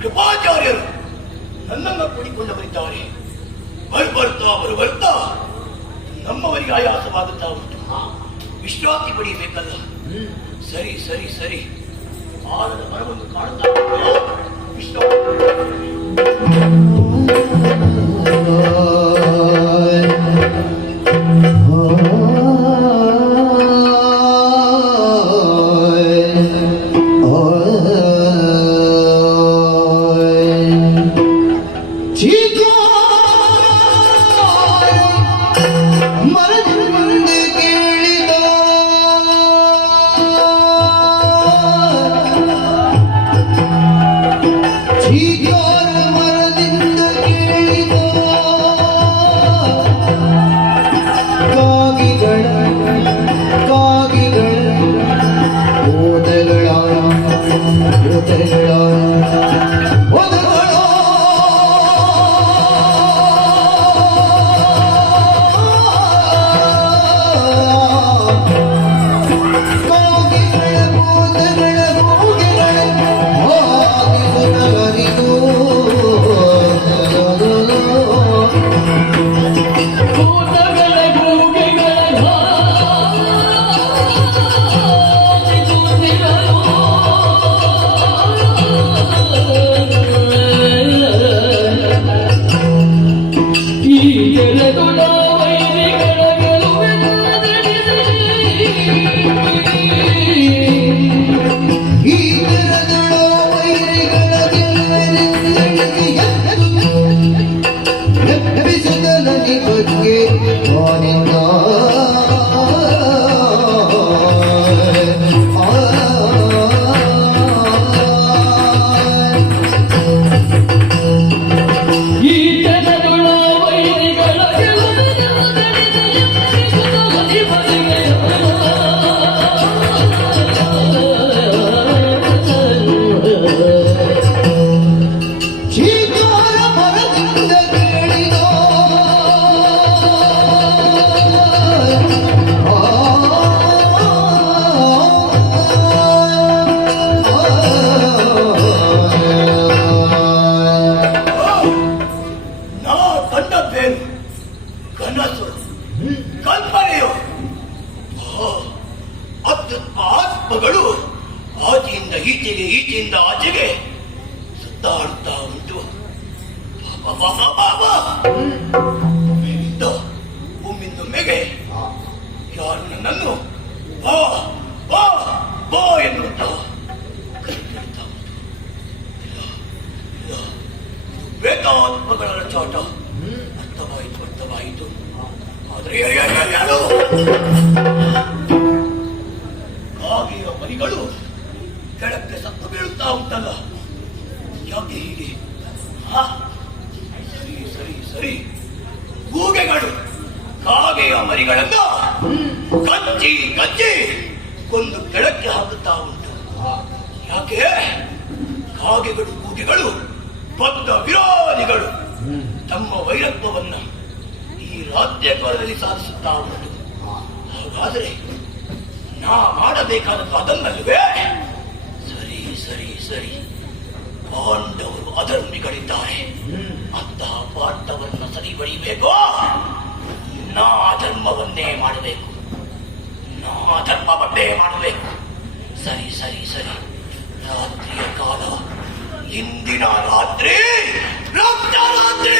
ಕೃಪಾಚಾರ್ಯರು ನನ್ನನ್ನು ಕೂಡಿಕೊಂಡವರಿದ್ದಾರೆ. ಬರ್ತಾ ನಮ್ಮವರಿಗೆ ಆಯಾಸವಾಗುತ್ತಾ ಉಂಟು. ವಿಶ್ರಾಂತಿ ಪಡೆಯಬೇಕಲ್ಲ. ಸರಿ ಸರಿ ಸರಿ ಆರದ ಮರವನ್ನು ಕಾಣುತ್ತಾ ವಿಶ್ರಾಂತಿ. ಈಚೆಯಿಂದ ಆಚೆಗೆ ಸುತ್ತಾಡುತ್ತಾ ಉಂಟು. ಒಮ್ಮಿಂದೊಮ್ಮೆಗೆ ಯಾರು ನನ್ನನ್ನು ಬಾ ಬಾ ಬಾ ಎನ್ನುತ್ತಾ ಕರೆಯುತ್ತಾ ಉಂಟು. ವೇದಾತ್ಮಗಳ ಚಾಟ. ಅರ್ಥವಾಯಿತು. ಆದರೆ ಯಾರು ಕಾಗೆಯ ಮರಿಗಳು ಕೆಳಕ್ಕೆ ಸತ್ತು ಬೀಳುತ್ತಾ ಉಂಟಲ್ಲ, ಯಾಕೆ ಹೀಗೆ? ಸರಿ ಸರಿ ಗೂಗೆಗಳು ಕಾಗೆಯ ಮರಿಗಳನ್ನ ಕಚ್ಚಿ ಕಚ್ಚಿ ಕೊಂದು ಕೆಳಕ್ಕೆ ಹಾಕುತ್ತಾ ಉಂಟು. ಯಾಕೆ? ಕಾಗೆಗಳು ಗೂಗೆಗಳು ಬದ್ಧ ವಿರೋಧಿಗಳು ತಮ್ಮ ವೈರತ್ವವನ್ನ ಈ ರಾಜ್ಯಕಾಲದಲ್ಲಿ ಸಾಧಿಸುತ್ತಾ ಉಂಟು. ಹಾಗಾದರೆ ನಾ ಮಾಡಬೇಕಾದದ್ದು ಅದನ್ನಲ್ವೇ? ಸರಿ ಸರಿ ಸರಿ ಪಾಂಡವರು ಅಧರ್ಮಿಗಳಿದ್ದಾರೆ. ಅಂತಹ ಪಾಂಡವರನ್ನ ಸರಿ ಬಳಿಬೇಕೋ? ನಾ ಅಧರ್ಮವನ್ನೇ ಮಾಡಬೇಕು. ಧರ್ಮ ಬಡ್ಡೆ ಮಾಡಬೇಕು. ಸರಿ ಸರಿ ಸರಿ. ರಾತ್ರಿಯ ಕಾಲ, ಇಂದಿನ ರಾತ್ರಿ ರಕ್ತ ರಾತ್ರಿ.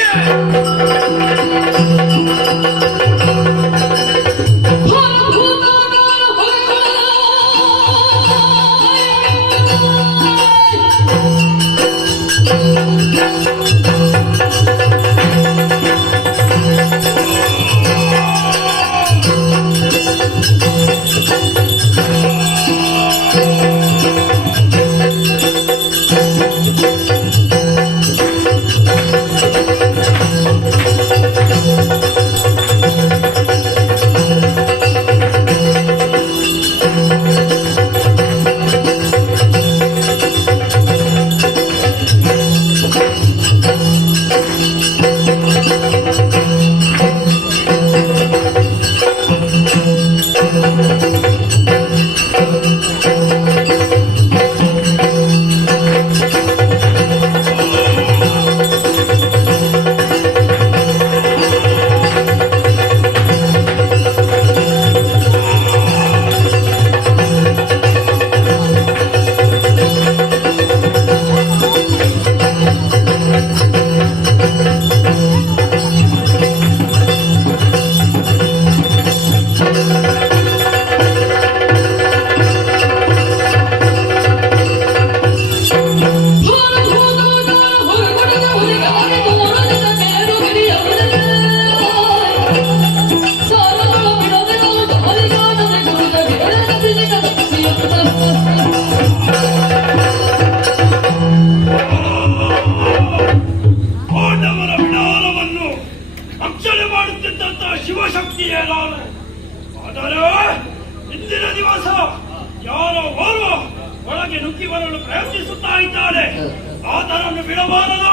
ಶಿವಶಕ್ತಿಯೇ ನಾನು. ಆದರೆ ಇಂದಿನ ದಿವಸ ಯಾರೋ ಓರ್ವ ಒಳಗೆ ನುಗ್ಗಿ ಬರಲು ಪ್ರಯತ್ನಿಸುತ್ತಾ ಇದ್ದಾರೆ. ಆತನನ್ನು ಬಿಡಬಾರದು.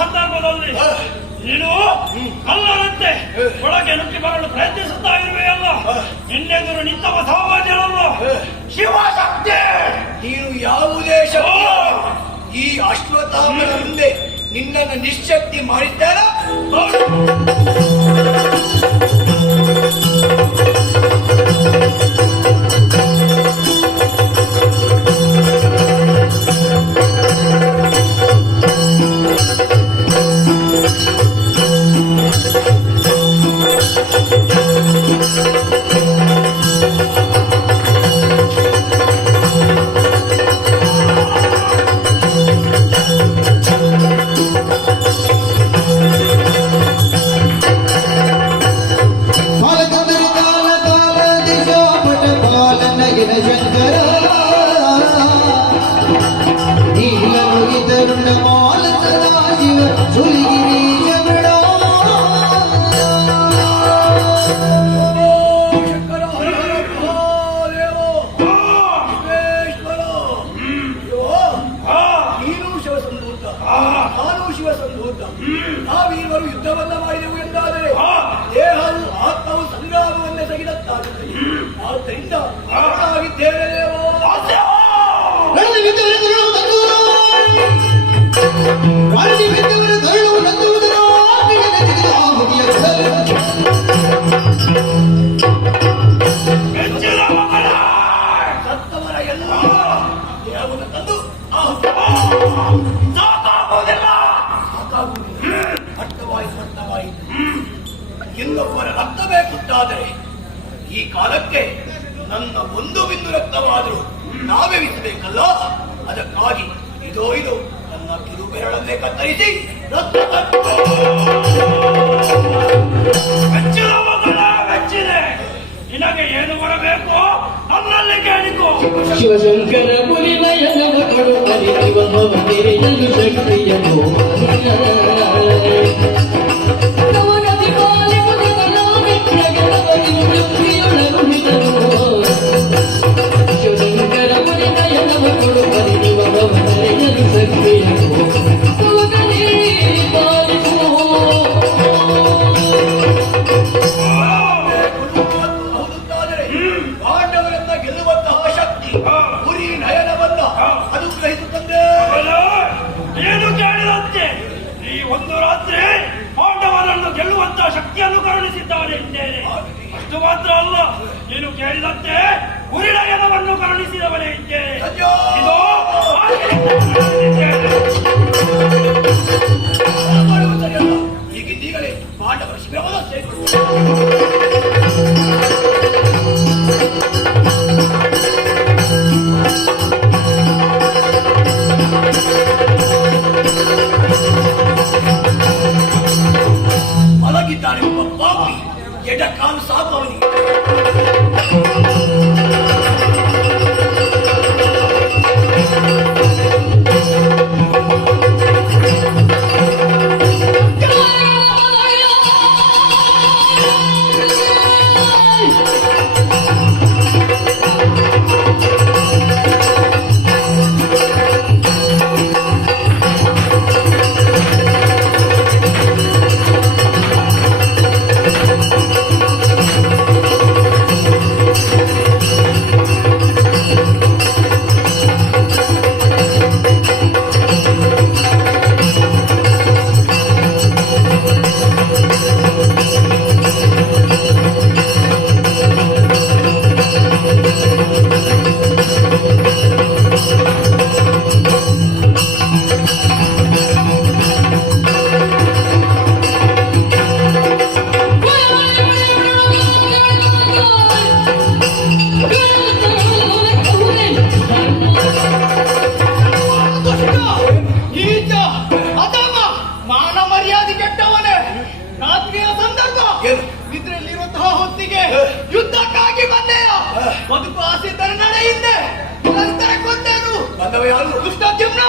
ಸಂದರ್ಭದಲ್ಲಿ ನೀನು ಕಳ್ಳರಂತೆ ಒಳಗೆ ನುಗ್ಗಿ ಬರಲು ಪ್ರಯತ್ನಿಸುತ್ತಾ ಇರುವೆಯಲ್ಲ, ನಿನ್ನೆದುರು ನಿಂತವ ಸಾಮಾನ್ಯರಲ್ಲ. ಶಿವಶಕ್ತಿ, ನೀನು ಯಾವುದೇ ಶಕ್ತಿ ಈ ಅಶ್ವತ್ಥಾಮನ ಮುಂದೆ ನಿನ್ನನ್ನು ನಿಶ್ಶಕ್ತಿ ಮಾಡಿದ್ದಾರ? ನಾವೀವರು ಯುದ್ಧವನ್ನ ಮಾಡಿದೆವು ಎಂದಾದರೆ ದೇಹವು ಆತ್ಮವು ಸಂಗ್ರಾಮವನ್ನೇ ತೆಗೆದತ್ತಾಗುತ್ತದೆ. ಆದ್ದರಿಂದ ಆಗಿದ್ದೇವೆ ದೇವೋ. ಆಯಿತು. ಇನ್ನೊಬ್ಬರ ರಕ್ತ ಬೇಕುತ್ತಾದರೆ ಈ ಕಾಲಕ್ಕೆ ನನ್ನ ಒಂದು ಬಿಂದು ರಕ್ತವಾದರೂ ನಾವೇ ವಿಸಬೇಕಲ್ಲ. ಅದಕ್ಕಾಗಿ ಇದು ನನ್ನ ಕಿರು ಬೆರಳನ್ನೇ ಕತ್ತರಿಸಿ ಮೆಚ್ಚಿದ ಮಗಳ ಮೆಚ್ಚಿದೆ. ನಿನಗೆ ಏನು ಬರಬೇಕು ನನ್ನಲ್ಲಿ ಕೇಳಿಕೋ. ಶಿವಶಂಕರ ಪುರಿ ನಯನವ ಕೊಡು ಅರಿವ ಭವತಿರೆಯಲು ಶಕ್ತಿಯನು ಕವನದಿ ಪಾಲಿ ಮುದಲಾಗಿ ಪ್ರಗಟವನಿನು ವೃತ್ತಿಯೊಳನು ಹಿತನು. ಶಿವಶಂಕರ ಪುರಿ ನಯನವ ಕೊಡು ಅರಿವ ಭವತಿರೆಯಲು ಶಕ್ತಿಯನು ಕವನದಿ ಪಾಲಿಸು. ಹೌದುತ್ತಾದರೆ ಪಾಂಡವರನ್ನ ಗೆಲ್ಲುವಂತಹ ಶಕ್ತಿ ಗುರಿ ನಯನವನ್ನ ಅನುಗ್ರಹಿಸುತ್ತದೆ. ಏನು ಕೇಳಿದಂತೆ ಈ ಒಂದು ರಾತ್ರಿ ಪಾಂಡವರನ್ನು ಗೆಲ್ಲುವಂತಹ ಶಕ್ತಿಯನ್ನು ಕರುಣಿಸಿದ್ದಾನೆ ಇದ್ದೇನೆ. ಅಷ್ಟು ಮಾತ್ರ ಅಲ್ಲ, ನೀನು ಕೇಳಿದಂತೆ ಗುರಿನಯನವನ್ನು ಕರುಣಿಸಿದವನೇ ಇದ್ದೇನೆ. ಇದು ಮಾಡುವುದು ಸರಿಯಲ್ಲ. ಈಗಿಂದೀಗಲೇ ಪಾಂಡವರ ಶಿಬಿರವನ್ನು ಸೇರಿಕೊಳ್ಳುವುದು. ಮಲಗಿದ್ದಾನೆ ಒಬ್ಬ ಪಾಪಿ, ಎಡ ಕಾಲು ಸಾಕು ಅವನಿಗೆ. ನೀಚ ಅಧಮ ಮಾನ ಮರ್ಯಾದೆ ಕೆಟ್ಟವನೇ. ರಾತ್ರಿಯ ಸಂದರ್ಭ ನಿದ್ರೆಯಲ್ಲಿರುವಂತಹ ಹೊತ್ತಿಗೆ ಯುದ್ಧಕ್ಕಾಗಿ ಬಂದೆಯ. ಬದುಕು ಆಸೆತರ ನಡೆಯಿಂದೆ ನಿರಂತರ ಕೊಂಡೇನು. ಬಂದವ ಯಾರು? ದುಷ್ಟದ್ಯುಮ್ನ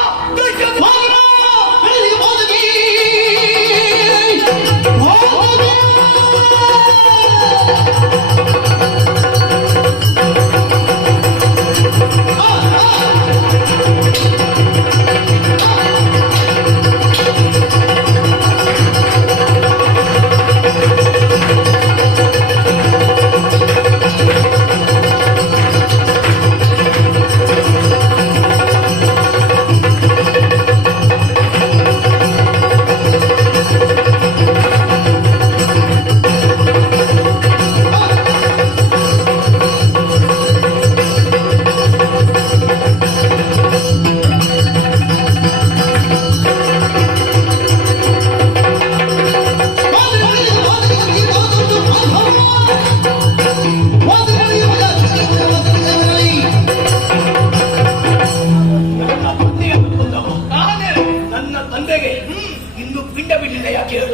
ಇನ್ನು ಪಿಂಡ ಬಿಡಲಿಲ್ಲ.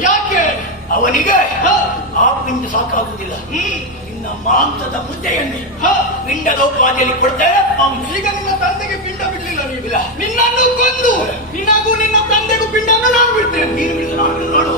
ಯಾಕೆ? ಅವನಿಗೆ ಆ ಪಿಂಡ ಸಾಕಾಗುವುದಿಲ್ಲ. ನಿನ್ನ ಮಾಂಸದ ಮುದ್ದೆಯನ್ನೇ ಪಿಂಡದೋಪಾದಿಯಲ್ಲಿ ಕೊಡ್ತೇವೆ. ಈಗ ನಿನ್ನ ತಂದೆಗೆ ಪಿಂಡ ಬಿಡ್ಲಿಲ್ಲ ನೀವಿಲ್ಲ. ನಿನ್ನನ್ನು ಕೊಂದು ನಿನಗೂ ನಿನ್ನ ತಂದೆಗೂ ಪಿಂಡನ್ನು ನಾನು ಬಿಡ್ತೇನೆ. ನೀನು ಬಿಡಿದ ನಾನು ನೋಡು.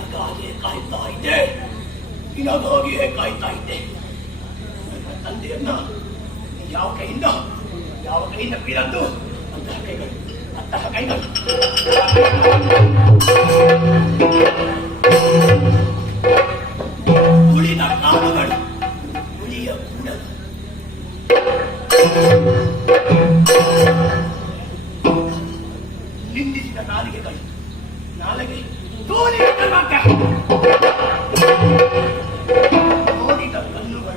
ನಿನಗಾಗಿಯೇ ಕಾಯ್ತಾ ಇದ್ದೆ, ನಿನಗಾಗಿಯೇ ಕಾಯ್ತಾ ಇದ್ದೆ. ನನ್ನ ತಂದೆಯನ್ನ ಯಾವ ಕೈಯಿಂದ ಬೀರದ್ದು ಅಂತಹ ಕೈಗಳು ಉಳಿದ ಕಾಲುಗಳು, ಉಳಿಯ ಕೂಡಲು ನಿಂದಿಸಿದ ನಾಲಿಗೆ ತೋರಿದ ಮಾತ, ನೋಡಿದ ಕಣ್ಣುಗಳ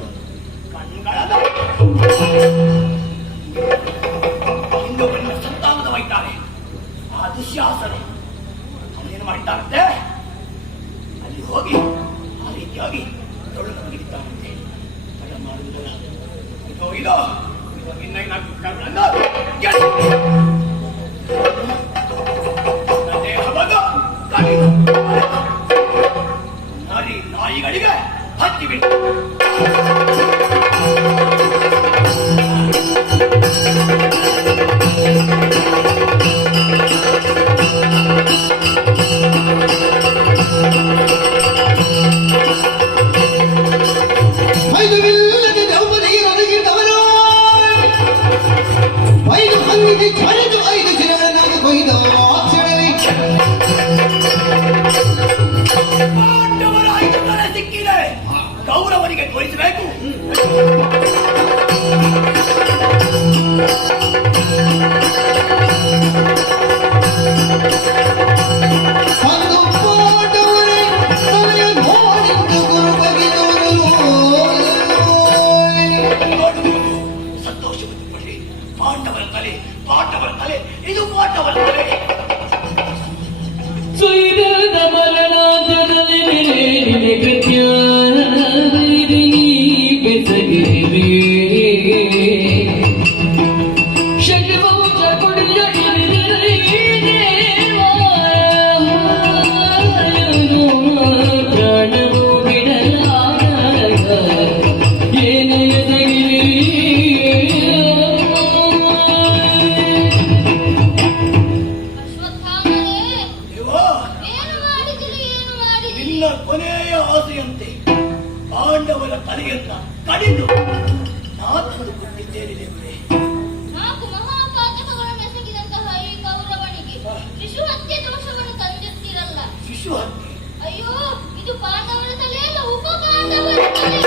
ಹಿಂದೂಗಳಿಂದ ಸಂತಾನದವೈತಾರೆ. ಆ ದುಶ್ಯಾಸನೆ ಅವನೇನು ಮಾಡಿದ್ದಾರಂತೆ, ಅಲ್ಲಿ ಹೋಗಿ ಆ ರೀತಿಯಾಗಿ ತೊಳೆದು ಮುಗಿದಿದ್ದಾರಂತೆ. ತಡ ಮಾಡುವುದಲ್ಲ, ಇದೋ ನರಿ ನಾಯಿಗಳಿಗೆ ಹತ್ತಿಬಿಟ್ಟು ಸಿಕ್ಕಿದೆ, ಗೌರವನಿಗೆ ತೋರಿಸಬೇಕು. ಸಂತೋಷವನ್ನು ಪಡೆದಿ. ಪಾಂಡವರ ತಲೆ ಇದು ಪಾಂಡವರ ತಲೆ. ಸುಯ್ದದ ಮರಣಾಂತದಲ್ಲಿ ನಿನೆ ಕೃತ್ಯ ಬೆಸಗಿರಿ ಶಂಕರೂಜ ಕೊಡಿಯ ಪ್ರಾಣವು ಬಿಡಲಾಗ ಏನಯ ನಿನ್ನ ಕೊನೆಯ ಆಸೆಯಂತೆ ಪಾಂಡವರ ತಲೆಯನ್ನ ಕಡಿದು ನಾನು ಕೊಟ್ಟಿದ್ದೇನೆ ದೇವರೇ. 4 ಮಹಾಪಾತಕಗಳನ್ನು ಎಸಗಿದಂತಹ ಈ ಕೌರವನಿಗೆ ಶಿಶು ಹತ್ಯೆ ದೋಷವನ್ನು ತಂದಿರ್ತಿರಲ್ಲ. ಶಿಶು ಹತ್ಯೆ? ಅಯ್ಯೋ, ಇದು ಪಾಂಡವರ ತಲೆ ಅಲ್ಲ, ಉಪ ಪಾಂಡವರ ತಲೆ.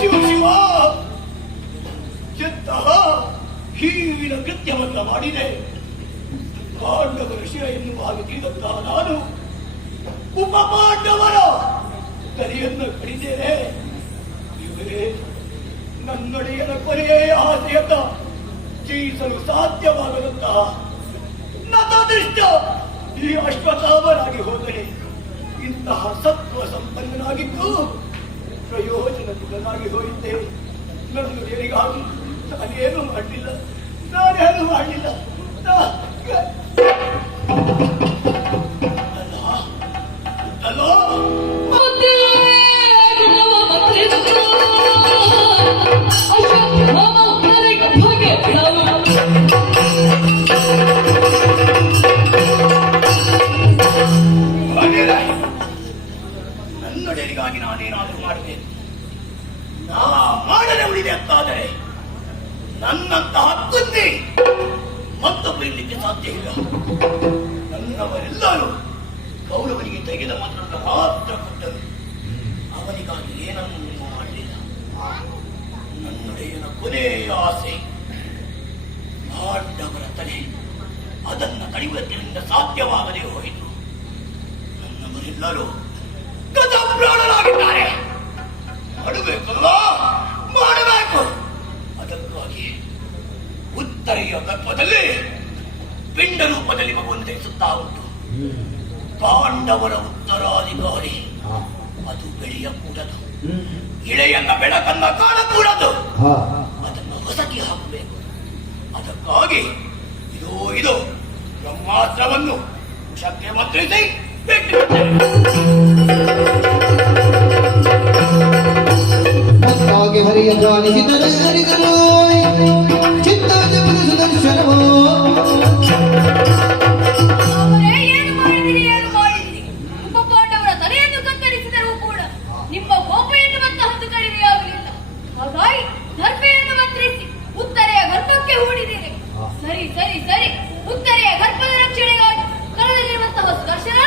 ಶಿವ ಎಂತಹ ಹೀವಿನ ಕೃತ್ಯವನ್ನ ಮಾಡಿದೆ. ಪಾಂಡವರ ಶಿರ ಎನ್ನುವ ಹಾಗೆ ತಿಳಿದಂತಹ ನಾನು ಉಪ ಪಾಂಡವರ ತಲೆಯನ್ನು ಕಡಿದೇನೆ. ಇವರೇ ನನ್ನೊಡೆಯನ ಕೊನೆಯ ಆಸೆಯನ್ನ ಜಯಿಸಲು ಸಾಧ್ಯವಾಗದಂತಹ ನತದೃಷ್ಟ ಈ ಅಶ್ವತ್ಥಾಮನಾಗಿ ಹೋದರೆ ಇಂತಹ ಸತ್ವ ಸಂಪನ್ನನಾಗಿದ್ದು ಪ್ರಯೋಜನದುಡನಾಗಿ ಹೋಯಿದ್ದೆ. ನನ್ನೊಡೆಯರಿಗಾಗಿ ನಾನೇನು ಮಾಡಲಿಲ್ಲ. ಅಲ್ಲೋ ನನ್ನೊಡೆಯರಿಗಾಗಿ ನಾನೇನಾದರೂ ಮಾಡಬೇಕು. ನಾ ಮಾಡದೆ ಉಳಿದೆ ಅಂತಾದರೆ ನನ್ನಂತಹ ಕುಂದಿ ಮತ್ತೊಬ್ಬ ಇರಲಿಕ್ಕೆ ಸಾಧ್ಯ ಇಲ್ಲ. ನನ್ನವರೆಲ್ಲರೂ ಕೌರವನಿಗೆ ತೆಗೆದ ಮಾತ್ರ ಮಾತ್ರ ಕೊಟ್ಟರು. ಅವನಿಗಾಗಿ ಏನನ್ನೂ ಮಾಡಲಿಲ್ಲ. ನನ್ನೊಡೆಯನ ಕೊನೆಯ ಆಸೆ ಪಾಂಡವರ ತಲೆ. ಅದನ್ನು ಕಡಿಯುವುದಕ್ಕೆ ನನ್ನಿಂದ ಸಾಧ್ಯವಾಗದೆ ಹೋಯಿತು. ನನ್ನವರೆಲ್ಲರೂ ಗತಪ್ರಾಣರಾಗಿದ್ದಾರೆ. ಮಾಡಬೇಕಲ್ಲ, ಮಾಡಬೇಕು. ಅದಕ್ಕಾಗಿ ಉತ್ತರೆಯ ಗರ್ಭದಲ್ಲಿ ಪಿಂಡ ರೂಪದಲ್ಲಿ ಮಗುವನ್ನು ಧರಿಸುತ್ತಾ ಉಂಟು. ಪಾಂಡವರ ಉತ್ತರಾಧಿಕಾರಿ ಅದು ಬೆಳೆಯಕೂಡದು, ಇಳೆಯನ್ನ ಬೆಳಕನ್ನ ಕಾಣಕೂಡದು. ಅದನ್ನು ಹೊಸಕಿ ಹಾಕಬೇಕು. ಅದಕ್ಕಾಗಿ ಇದು ಬ್ರಹ್ಮಾಸ್ತ್ರವನ್ನು ವೃಕ್ಷಕ್ಕೆ ಮಂತ್ರಿಸಿ ಬಿಟ್ಟಿರುತ್ತೇನೆ. ಭಕ್ತಾಗಿ ಹರಿಯ ಧ್ವಾನಿಸಿದರೆ ಹರಿದರು ಚಿತ್ತಾಜಪದ ಸುದರ್ಶನವೋ ಅವರೇ ಏನು ಮಾಡಿದಿರಿ ಉಪಪಾಂಡವರ ತಲೆಯನ್ನು ಕತ್ತರಿಸಿದರೂ ಕೂಡ ನಿಮ್ಮ ಕೋಪ ಎನ್ನುವಂತಹದ್ದು ಕಡಿಮೆಯಾಗಲಿಲ್ಲ. ಹಾಗಾಗಿ ಗರ್ಭೆಯನ್ನು ಮಂತ್ರಿಸಿ ಉತ್ತರೆಯ ಗರ್ಭಕ್ಕೆ ಹೂಡಿದ್ದೀರಿ. ಸರಿ ಸರಿ ಸರಿ, ಉತ್ತರೆಯ ಗರ್ಭದ ರಕ್ಷಣೆಗಾಗಿ ಕಳೆದಲ್ಲಿರುವಂತಹ ಸುದರ್ಶನ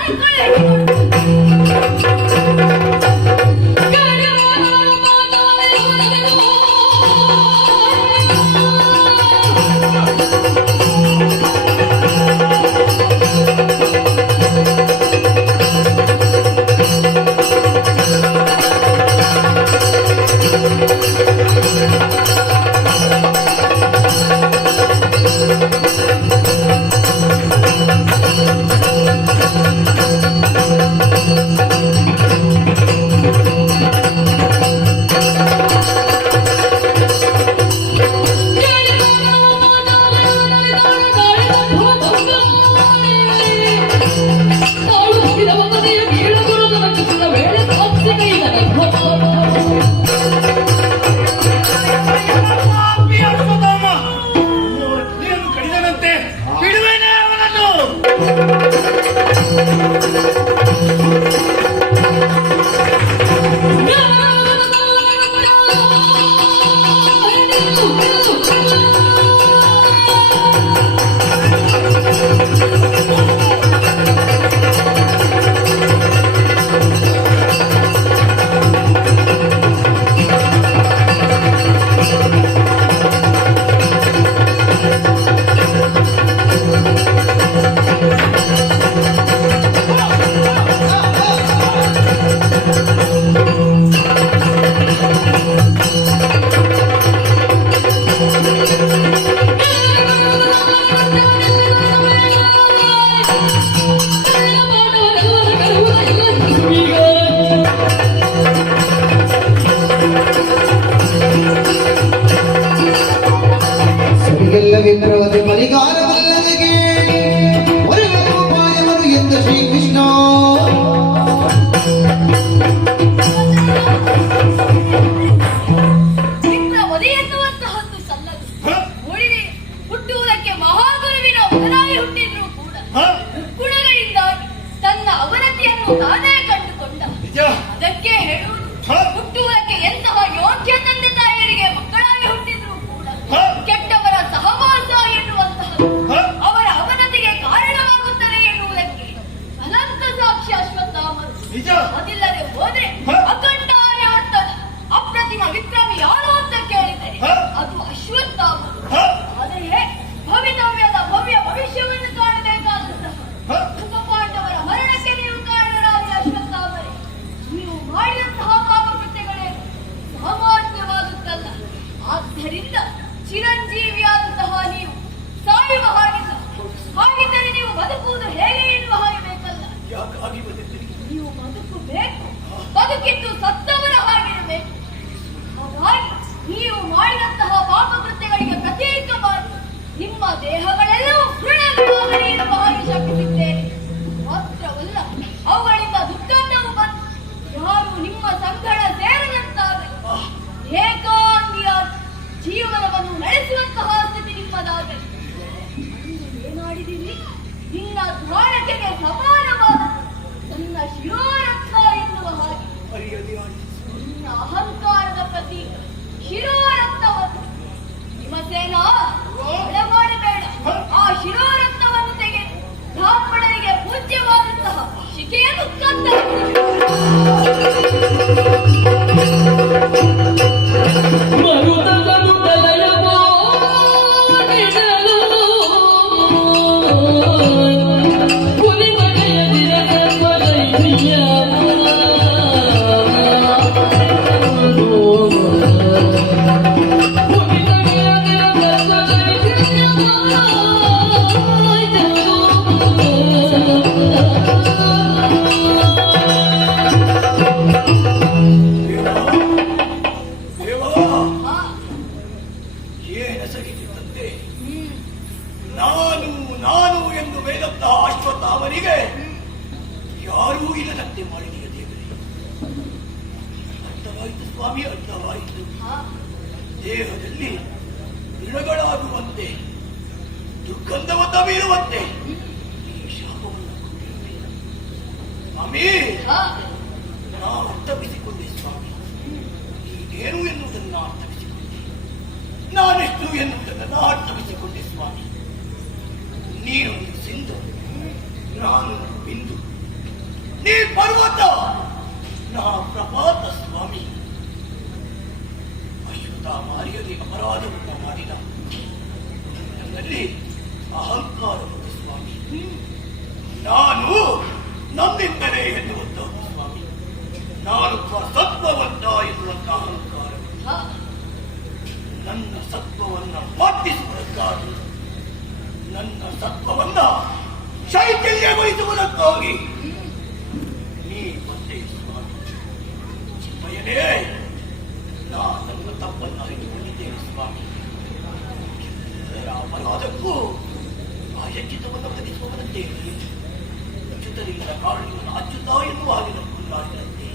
ಪಾಪಿ ಅಶ್ವತ್ಥಾಮ, ಮೂರ್ತಿಯನ್ನು ಕಡಿದನಂತೆ ಬಿಡುವೇನೆ ಅವನನ್ನು. ಸರಿಗೆಲ್ಲವೆಂದರವದೆ ಪರಿಗಾರವಲ್ಲದಗೆ ಉಪಾಯವರು ಎಂದ ಶ್ರೀಕೃಷ್ಣ ಮಿತ್ರ ವಧೆ ಎನ್ನುವಂತಹದ್ದು ಸಲ್ಲದು. ನೋಡಿದೆ, ಹುಟ್ಟುವುದಕ್ಕೆ ಮಹಾಗುರುವಿನ ಮಗನಾಗಿ ಹುಟ್ಟಿದ್ರು ಕೂಡ ಗುಣಗಳಿಂದಾಗಿ ತನ್ನ ಅವನತಿಯನ್ನು ತಾನೇ ಕಂಡುಕೊಂಡ. ನಿಜ. ಅದಕ್ಕೆ ಹೇಳುವುದು, ಹುಟ್ಟುವುದಕ್ಕೆ ಎಂತಹ ಯೋಗ್ಯ ತಂದೆ ತಾಯಿಯರಿಗೆ ಮಕ್ಕಳಾಗಿ ಹುಟ್ಟಿದ್ರು ಕೂಡ ಕೆಟ್ಟವರ ಸಹವಾಸ ಎನ್ನುವಂತಹದ್ದು ಅವರ ಅವನತಿಗೆ ಕಾರಣವಾಗುತ್ತದೆ ಎನ್ನುವುದಕ್ಕೆ ಅನಂತ ಸಾಕ್ಷಿ ಅಶ್ವತ್ಥಾಮರು. ನಿಜ. ಅದಿಲ್ಲದೆ ಹೋದ್ರೆ ಅಖಂಡ ಆರ್ಯವರ್ತನ ಅಪ್ರತಿಮ ವಿಕ್ರಮಿ ಯಾರು ಅಂತ ಕೇಳಿದರೆ ಅದು ಅಶ್ವತ್ಥಾಮರು. ಆದರೆ ಭವಿತವ್ಯದ ಭವ್ಯ ಭವಿಷ್ಯವನ್ನು ಕಾಣಬೇಕಾದಂತಹ ಉಪಪಾಂಡವರ ಮರಣಕ್ಕೆ ನೀವು ಕಾರಣರಾಗಿ ಅಶ್ವತ್ಥ ಅವನಿಗೆ ಯಾರೂ ಇಲ್ಲದಂತೆ ಮಾಡಿದೆಯ ದೇವರೇ. ಅರ್ಥವಾಯಿತು ಸ್ವಾಮಿ, ಅರ್ಥವಾಯಿತು. ದೇಹದಲ್ಲಿ ಗಿಡಗಳಾಗುವಂತೆ ದುರ್ಗಂಧವನ್ನ ಬೀರುವಂತೆ ಈ ಶಾಪವನ್ನು ಕೊಟ್ಟಿರುವೆ ಸ್ವಾಮಿ. ನಾ ಅರ್ಥವಿಸಿಕೊಂಡೆ ಸ್ವಾಮಿ. ನೀನೇನು ಎನ್ನುವುದನ್ನು ಅರ್ಥವಿಸಿಕೊಂಡೆ, ನಾನೆಷ್ಟು ಎನ್ನುವುದನ್ನು ಅರ್ಥವಿಸಿಕೊಂಡೆ ಸ್ವಾಮಿ. ನೀನು ಸಿಂಧು, ನಾನು ಬಿಂದು, ನೀ ಪರ್ವತ, ನಾ ಪ್ರಪಾತ ಸ್ವಾಮಿ. ಅಶ್ವತ್ಥ ಮಾರಿಯದೆ ಅಪರಾಧವನ್ನು ಮಾಡಿದ ನನ್ನಲ್ಲಿ ಅಹಂಕಾರವನ್ನು ಸ್ವಾಮಿ. ನಾನು ನನ್ನಿಂದಲೇ ಎನ್ನುವಂತಹ ಸ್ವಾಮಿ. ನಾನು ಸತ್ವವಂತ ಎನ್ನುವಂತಹ ಅಹಂಕಾರ. ನನ್ನ ಸತ್ವವನ್ನ ಪಾಟಿಸುವುದಕ್ಕಾಗಿ, ನನ್ನ ಸತ್ವವನ್ನ ಶೈಥಿಲ್ಯಗೊಳಿಸುವುದಕ್ಕಾಗಿ ನೀ ಬಂದೆ ಸ್ವಾಮಿ. ಚಿನ್ಮಯನೇ, ನಾ ನನ್ನ ತಪ್ಪನ್ನು ಅರಿತುಕೊಂಡಿದ್ದೇನೆ ಸ್ವಾಮಿ. ಎಲ್ಲರ ಅಪರಾಧಕ್ಕೂ ಪ್ರಾಯಶ್ಚಿತ್ತವನ್ನು ಒದಗಿಸುವಂತೆ ಅಚ್ಯುತನಿಂದ ಕಾರಣವನ್ನು ಅಚ್ಯುತ ಎನ್ನುವ ಹಾಗೆ ನಮ್ಮನ್ನಾಡಿದಂತೆ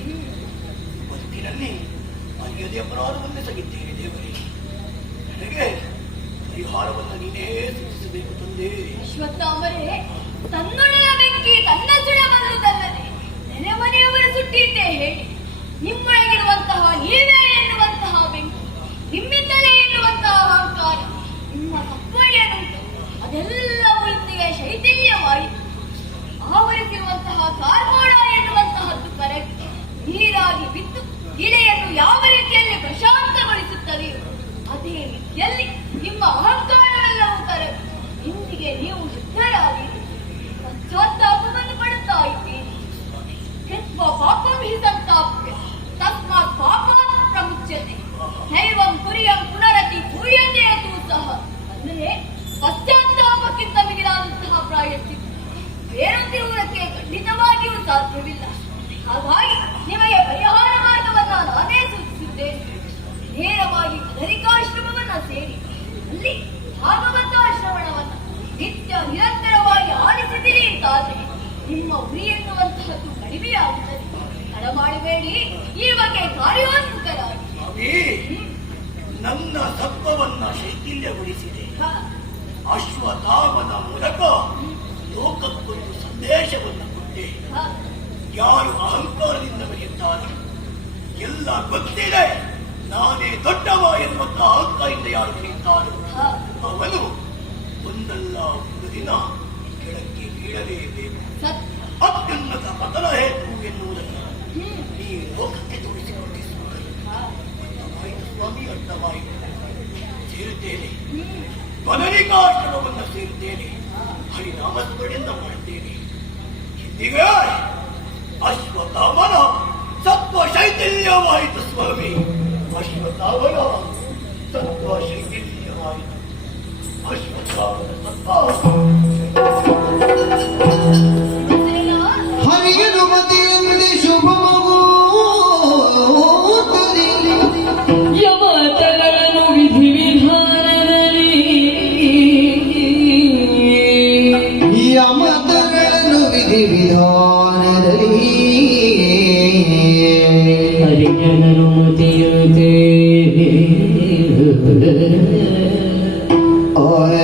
ಬದುಕಿನಲ್ಲಿ ಮರ್ಯಾದೆ ಅಪರಾಧವನ್ನೇ ಸಗಿದ್ದೇನೆ ದೇವರೇ. ನನಗೆ ಪರಿಹಾರವನ್ನು ನೀನೇ ಸೂಚಿಸಬೇಕು ತಂದೆ. ಅಶ್ವತ್ಥಾಮರೇ, ತನ್ನೊಳಲ ಬೆಂಕಿ ತನ್ನ ಸುಡಬಲ್ಲುದಲ್ಲದೆ ನೆರೆಮನೆಯವರು ಸುಟ್ಟಿದ್ದೇ ಹೇಳಿ. ನಿಮ್ಮೊಳಗಿರುವಂತಹ ನೀವೇ ಎನ್ನುವಂತಹ ಬೆಂಕಿ, ನಿಮ್ಮಿಂದಲೇ ಎನ್ನುವಂತಹ ಅಹಂಕಾರ, ನಿಮ್ಮ ತತ್ವ ಏನುಂಟು ಅದೆಲ್ಲವೂ ಇಂದಿಗೆ ಶೈಥಿಲ್ಯವಾಯಿತು. ಆವರಿಸಿರುವಂತಹ ಕಾರ್ಮೋಡ ಎನ್ನುವಂತಹದ್ದು ಕರಗಿ ನೀರಾಗಿ ಬಿದ್ದು ಇಳೆಯನ್ನು ಯಾವ ರೀತಿಯಲ್ಲಿ ಪ್ರಶಾಂತಗೊಳಿಸುತ್ತದೆಯೋ ಅದೇ ರೀತಿಯಲ್ಲಿ ನಿಮ್ಮ ಅಹಂಕಾರವೆಲ್ಲವೂ ಕರಗಿ ಇಂದಿಗೆ ನೀವು ಶುದ್ಧರಾಗಿ ಪಶ್ಚಾತ್ತಾಪವನ್ನು ಪಡುತ್ತಾ ಇದ್ದೀರಿ. ಯತ್ವ ಪಾಪಂ ಹಿ ಸಂತಾಪ್ಯ ತಸ್ಮಾತ್ ಪಾಪಾತ್ ಪ್ರಮುಚ್ಯತೆ ನೈವಂ ಕುರಿಯಂ ಪುನರತಿ ಕ್ರಿಯತೆ ಅದು ಸಹ. ಅಂದರೆ ಪಶ್ಚಾತ್ತಾಪಕ್ಕಿಂತ ಮಿಗಿಲಾದಂತಹ ಪ್ರಾಯಶ್ಚಿತ್ತ ಬೇರೊಂದಿರುವುದಕ್ಕೆ ಖಂಡಿತವಾಗಿಯೂ ಸಾಧ್ಯವಿಲ್ಲ. ಹಾಗಾಗಿ ನಿಮಗೆ ಪರಿಹಾರ ಮಾರ್ಗವನ್ನ ನಾನೇ ಸೂಚಿಸಿದ್ದೇನೆ. ನೇರವಾಗಿ ಬದರಿಕಾಶ್ರಮವನ್ನ ಸೇರಿ ಅಲ್ಲಿ ಭಾಗವತ ಶ್ರವಣವನ್ನ ನಿತ್ಯ ನಿರಂತರವಾಗಿ ಆಲಿಸಿದಿರಿ ಅಂತಾದ್ರೆ ನಿಮ್ಮ ಉರಿ ಎನ್ನುವಂತಹದ್ದು ಕಡಿಮೆಯಾಗುತ್ತದೆ. ತಡ ಮಾಡಬೇಡಿ, ಈ ಬಗ್ಗೆ ಕಾರ್ಯೋನ್ಮುಖರಾಗಿ. ಸ್ವಾಮಿ, ನನ್ನ ಸತ್ವವನ್ನ ಶೈಥಿಲ್ಯಗೊಳಿಸಿದೆ. ಅಶ್ವತ್ಥಾಮನ ಮೂಲಕ ಲೋಕಕ್ಕೊಂದು ಸಂದೇಶವನ್ನು ಕೊಟ್ಟೆ. ಯಾರು ಅಹಂಕಾರದಿಂದ ಬರೆಯುತ್ತಾರೆ, ಎಲ್ಲ ಗೊತ್ತಿದೆ ನಾನೇ ದೊಡ್ಡವ ಎನ್ನುವಂತ ಅಹಂಕಾರದಿಂದ ಯಾರು ಬರೆಯುತ್ತಾರೋ ಅವನು ಒಂದಲ್ಲ ಒಂದು ದಿನ ಕೆಳಕ್ಕೆ ಬೀಳಲೇಬೇಕು. ಅತ್ಯುನ್ನತ ಪತನ ಹೇತು ಎನ್ನುವುದನ್ನು ಈ ಲೋಕಕ್ಕೆ ತೋರಿಸಿಕೊಟ್ಟೆ ಸ್ವಾಮಿ. ಅರ್ಥವಾಯಿತು ಸ್ವಾಮಿ, ಅರ್ಥವಾಯಿತು. ಸೇರುತ್ತೇನೆ, ಬದರಿಕಾಶ್ರಮವನ್ನು ಸೇರುತ್ತೇನೆ, ಹರಿನಾಮಸ್ಮರಣೆಯಿಂದ ಮಾಡುತ್ತೇನೆ. ಇಂದಿಗೆ ಅಶ್ವತ್ಥಾಮನ ಸತ್ವ ಶೈಥಿಲ್ಯವಾಯಿತು ಸ್ವಾಮಿ. ಅಶ್ವತ್ಥಾಮನ ಸತ್ವ ಶೈಥಿಲ್ಯವಾಯಿತು. ಅಶ್ವತ್ಥಾಮನ ಸತ್ವ ಹರಿಯನು ಮತಿಯಂತೆ ಶುಭ ಮಗುತ್ತದೆ. ಯಮತಗಳನ್ನು ವಿಧಿ ವಿಧಾನದಲ್ಲಿ ಯಮತಗಳನ್ನು ವಿಧಿ ವಿಧಾನದಲ್ಲಿ ಹರಿಯನನು ಮತಿಯುತ್ತೆ. ಆಯ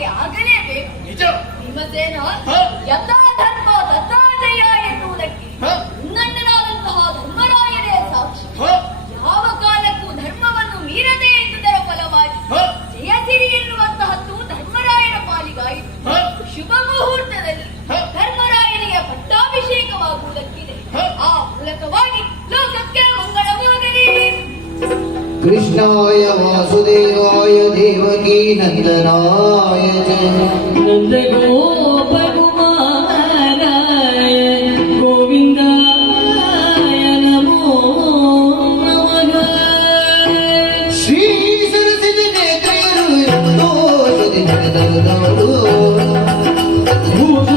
ಹಾಗೆ ಆಗಲೇಬೇಕು. ನಿಜ. ಭೀಮಸೇನ ಹ? ಯಥಾ ಧರ್ಮ ತಥಾ ಜಯ ಎನ್ನುವುದಕ್ಕೆ ಹ? ಉನ್ನತನಾದಂತಹ ಧರ್ಮರಾಯನೇ ಸಾಕ್ಷಿ. ಹ? ಯಾವ ಕಾಲಕ್ಕೂ ಧರ್ಮವನ್ನು ಮೀರದೆ ಇದ್ದುದರ ಫಲವಾಗಿ ಹ? ಜಯಸಿರಿ ಎನ್ನುವಂತಹದ್ದು ಧರ್ಮರಾಯನ ಪಾಲಿಗಾಯಿತು. ಹ? ಶುಭ ಮುಹೂರ್ತದಲ್ಲಿ ಹ? ಧರ್ಮರಾಯನಿಗೆ ಪಟ್ಟಾಭಿಷೇಕವಾಗುವುದಕ್ಕಿದೆ. ಹ? ಆ ಮೂಲಕವಾಗಿ ಲೋಕಕ್ಕೆ ಮಂಗಳವಾಗಲಿ. ಕೃಷ್ಣಾಯ ವಾಸುದೇವಾಯ ದೇವಕೀ ನಂದನಾಯ ಚ ನಂದ ಗೋಪ ಕುಮಾರಾಯ ಗೋವಿಂದಾಯ ನಮೋ ನಮಃ. ಶ್ರೀ ಸರಸಿದ ನೇತ್ರೆಯರು ಸಂತೋಷದಿ ನಡೆದವರು ಭೂಷ